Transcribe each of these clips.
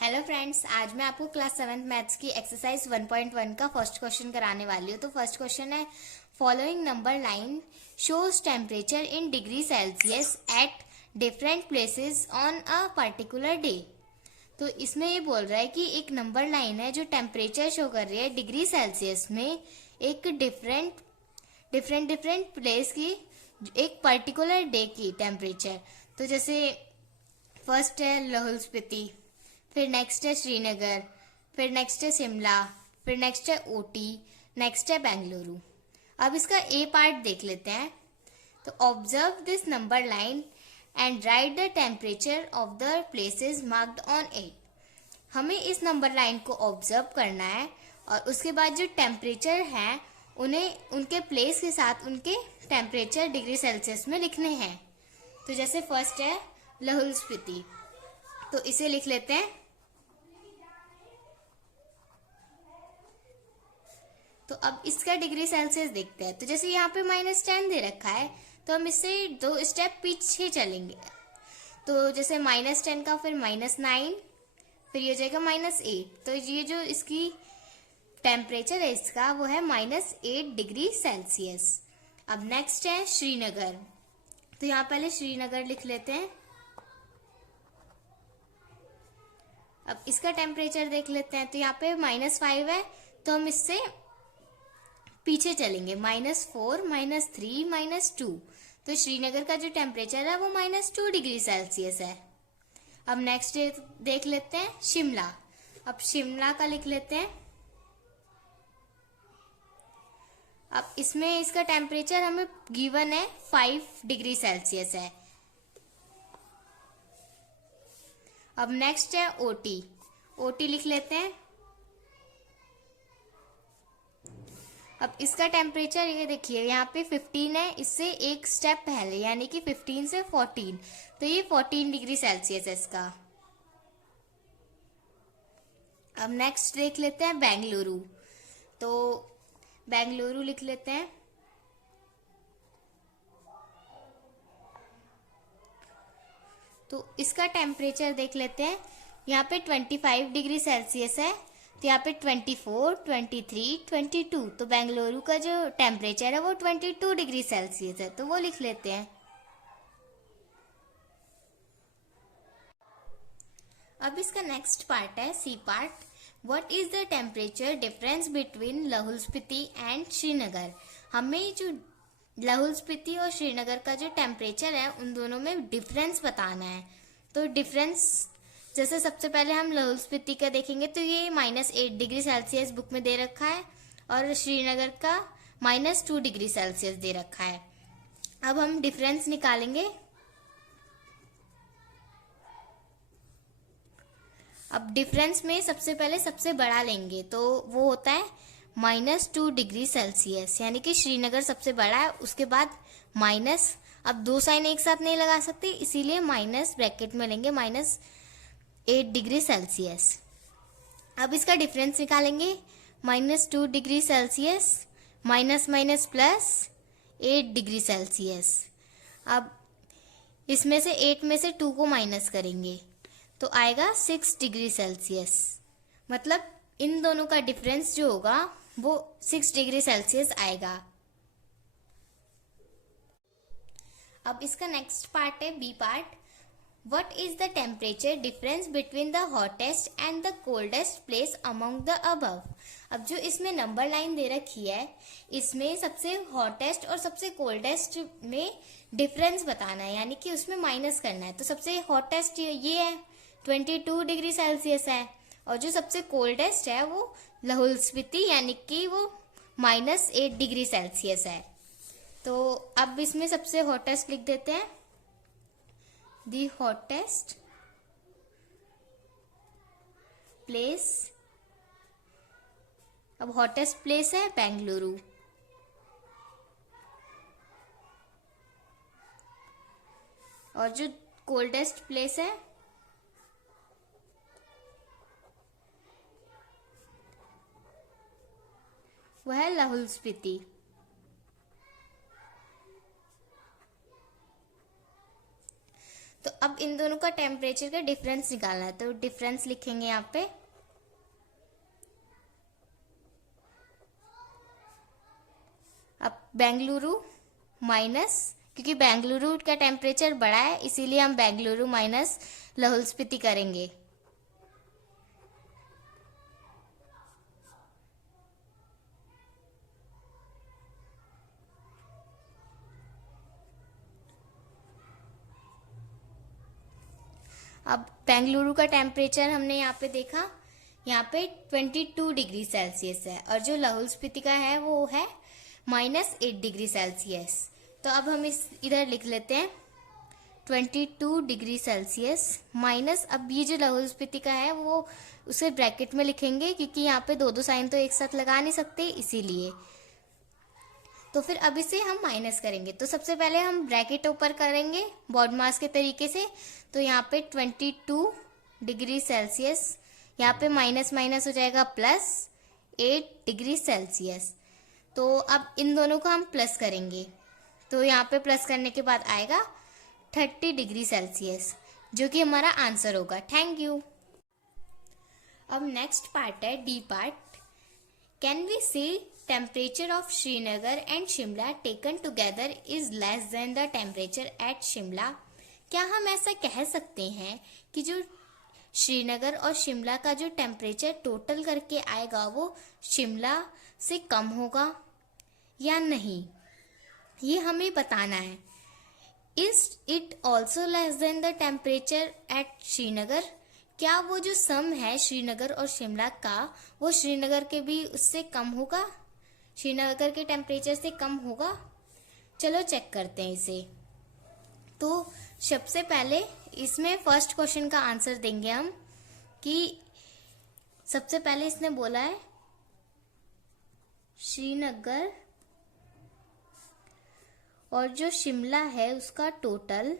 Hello friends, आज मैं आपको क्लास 7 मैथ्स की एक्सरसाइज 1.1 का फर्स्ट क्वेश्चन कराने वाली हूँ। तो फर्स्ट क्वेश्चन है, following number line shows temperature in degree Celsius at different places on a particular day. तो इसमें ये बोल रहा है कि एक नंबर लाइन है जो टेम्परेचर शो कर रही है डिग्री सेल्सियस में एक डिफरेंट डिफरेंट डिफरेंट प्लेस की एक पर्टिकुलर डे की टेम्परेचर। तो जैसे फर्स्ट है लाहौल स्पीति, फिर नेक्स्ट है श्रीनगर, फिर नेक्स्ट है शिमला, फिर नेक्स्ट है ओटी, नेक्स्ट है बेंगलुरु। अब इसका ए पार्ट देख लेते हैं। तो observe this number line and right the temperature of the places marked on it. हमें इस नंबर लाइन को ऑब्जर्व करना है और उसके बाद जो टेम्परेचर हैं उन्हें उनके प्लेस के साथ उनके टेम्परेचर डिग्री सेल्सियस में लिखने हैं। तो जैसे फर्स्ट है लाहौल स्पीति, तो इसे लिख लेते हैं। तो अब इसका डिग्री सेल्सियस देखते हैं। तो जैसे यहाँ पे -10 दे रखा है, तो हम इससे 2 स्टेप पीछे चलेंगे। तो जैसे -10 का फिर -9, फिर ये हो जाएगा -8। तो ये जो इसकी टेम्परेचर है इसका वो है -8 डिग्री सेल्सियस। अब नेक्स्ट है श्रीनगर। तो यहाँ पहले श्रीनगर लिख लेते हैं। अब इसका टेम्परेचर देख लेते हैं। तो यहाँ पे -5 है, तो हम इससे पीछे चलेंगे, -4, -3, -2। तो श्रीनगर का जो टेम्परेचर है वो -2 डिग्री सेल्सियस है। अब नेक्स्ट देख लेते हैं शिमला। अब शिमला का लिख लेते हैं। अब इसमें इसका टेम्परेचर हमें गिवन है 5 डिग्री सेल्सियस है। अब नेक्स्ट है ओटी। ओटी लिख लेते हैं। अब इसका टेम्परेचर ये देखिए, यहाँ पे 15 है, इससे एक स्टेप पहले यानी कि 15 से 14, तो ये 14 डिग्री सेल्सियस है इसका। अब नेक्स्ट देख लेते हैं बेंगलुरु। तो बेंगलुरु लिख लेते हैं। तो इसका टेम्परेचर देख लेते हैं। यहाँ पे 25 डिग्री सेल्सियस है, तो यहाँ पे 24, 23, 22। तो बेंगलुरु का जो टेम्परेचर है वो 22 डिग्री सेल्सियस है, तो वो लिख लेते हैं। अब इसका नेक्स्ट पार्ट है C part. What is the temperature difference between Lahaul Spiti and Srinagar. हमें जो लाहौल स्पीति और श्रीनगर का जो टेम्परेचर है उन दोनों में डिफरेंस बताना है। तो डिफरेंस जैसे सबसे पहले हम लाहौल स्पीति का देखेंगे, तो ये -8 डिग्री सेल्सियस बुक में दे रखा है और श्रीनगर का -2 डिग्री सेल्सियस दे रखा है। अब हम डिफरेंस निकालेंगे। अब डिफरेंस में सबसे पहले सबसे बड़ा लेंगे, तो वो होता है -2 डिग्री सेल्सियस, यानी कि श्रीनगर सबसे बड़ा है, उसके बाद माइनस। अब 2 साइन एक साथ नहीं लगा सकते, इसीलिए माइनस ब्रैकेट में लेंगे -8 डिग्री सेल्सियस। अब इसका डिफरेंस निकालेंगे। -2 degree Celsius minus minus plus 8 degree Celsius. अब इसमें से 8 में से 2 को माइनस करेंगे तो आएगा 6 डिग्री सेल्सियस। मतलब इन दोनों का डिफरेंस जो होगा वो 6 डिग्री सेल्सियस आएगा। अब इसका नेक्स्ट पार्ट है B part. What is the temperature difference between the hottest and the coldest place among the above? अब जो इसमें नंबर लाइन दे रखी है, इसमें सबसे हॉटेस्ट और सबसे कोल्डेस्ट में डिफरेंस बताना है, यानी कि उसमें माइनस करना है। तो सबसे हॉटेस्ट ये है 22 डिग्री सेल्सियस है, और जो सबसे कोल्डेस्ट है वो लाहौल स्पीति यानी कि वो -8 डिग्री सेल्सियस है। तो अब इसमें सबसे हॉटेस्ट लिख देते हैं, the hottest place। अब हॉटेस्ट प्लेस है बेंगलुरु, और जो कोल्डेस्ट प्लेस है वह है लाहौल स्पीति। तो अब इन दोनों का टेम्परेचर का डिफरेंस निकालना है, तो डिफरेंस लिखेंगे यहाँ पे। अब बेंगलुरु माइनस, क्योंकि बेंगलुरु का टेम्परेचर बड़ा है इसीलिए हम बेंगलुरु माइनस लाहौल स्पीति करेंगे। अब बेंगलुरु का टेम्परेचर हमने यहाँ पे देखा, यहाँ पे 22 डिग्री सेल्सियस है, और जो लाहौल स्पीति का है वो है -8 डिग्री सेल्सियस। तो अब हम इस इधर लिख लेते हैं 22 डिग्री सेल्सियस माइनस, अब ये जो लाहौल स्पीति का है वो उसे ब्रैकेट में लिखेंगे, क्योंकि यहाँ पे दो साइन तो एक साथ लगा नहीं सकते इसीलिए। तो फिर अब इसे हम माइनस करेंगे, तो सबसे पहले हम ब्रैकेट ऊपर करेंगे बॉड मास के तरीके से। तो यहाँ पे 22 डिग्री सेल्सियस, यहाँ पे माइनस माइनस हो जाएगा +8 डिग्री सेल्सियस। तो अब इन दोनों को हम प्लस करेंगे, तो यहाँ पे प्लस करने के बाद आएगा 30 डिग्री सेल्सियस, जो कि हमारा आंसर होगा। Thank you. अब नेक्स्ट पार्ट है डी पार्ट। कैन वी से temperature of Srinagar and Shimla taken together is less than the temperature at Shimla? क्या हम ऐसा कह सकते हैं कि जो श्रीनगर और शिमला का जो टेम्परेचर टोटल करके आएगा वो शिमला से कम होगा या नहीं, ये हमें बताना है। Is it also less than the temperature at Srinagar? क्या वो जो सम है श्रीनगर और शिमला का वो श्रीनगर के भी उससे कम होगा, श्रीनगर के टेम्परेचर से कम होगा? चलो चेक करते हैं इसे। तो सबसे पहले इसमें फर्स्ट क्वेश्चन का आंसर देंगे हम कि सबसे पहले इसने बोला है श्रीनगर और जो शिमला है उसका टोटल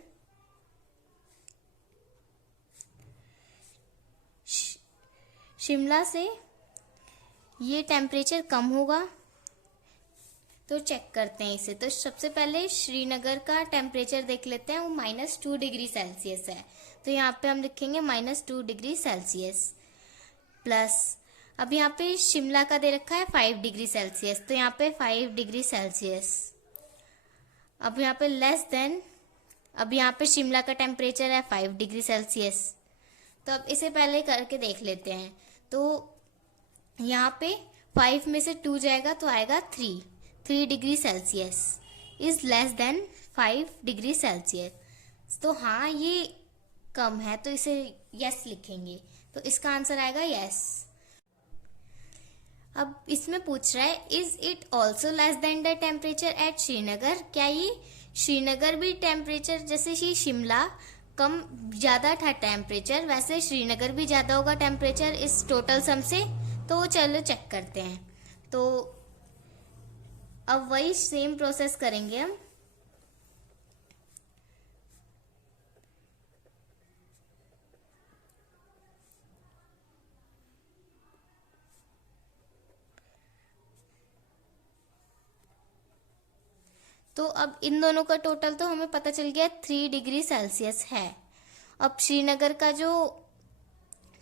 शिमला से ये टेम्परेचर कम होगा। तो चेक करते हैं इसे। तो सबसे पहले श्रीनगर का टेम्परेचर देख लेते हैं, वो -2 डिग्री सेल्सियस है। तो यहाँ पे हम लिखेंगे -2 डिग्री सेल्सियस प्लस, अब यहाँ पे शिमला का दे रखा है 5 डिग्री सेल्सियस, तो यहाँ पे 5 डिग्री सेल्सियस। अब यहाँ पे लेस देन, अब यहाँ पे शिमला का टेम्परेचर है 5 डिग्री सेल्सियस। तो अब इसे पहले करके देख लेते हैं। तो यहाँ पे 5 में से 2 जाएगा तो आएगा 3 degree Celsius is less than 5 degree Celsius. तो हाँ ये कम है, तो इसे यस लिखेंगे। तो इसका आंसर आएगा यस। अब इसमें पूछ रहा है is it also less than the temperature at Srinagar? क्या ये श्रीनगर भी टेम्परेचर, जैसे कि शिमला कम ज्यादा था टेम्परेचर, वैसे श्रीनगर भी ज्यादा होगा टेम्परेचर इस टोटल सम से? तो चलो चेक करते हैं। तो अब वही सेम प्रोसेस करेंगे हम। तो अब इन दोनों का टोटल तो हमें पता चल गया 3 डिग्री सेल्सियस है। अब श्रीनगर का जो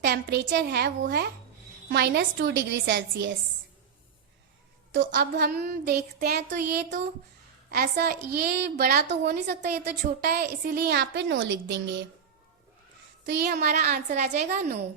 टेम्परेचर है वो है -2 डिग्री सेल्सियस। तो अब हम देखते हैं, तो ये तो ऐसा, ये बड़ा तो हो नहीं सकता, ये तो छोटा है, इसीलिए यहाँ पे नो लिख देंगे। तो ये हमारा आंसर आ जाएगा नो।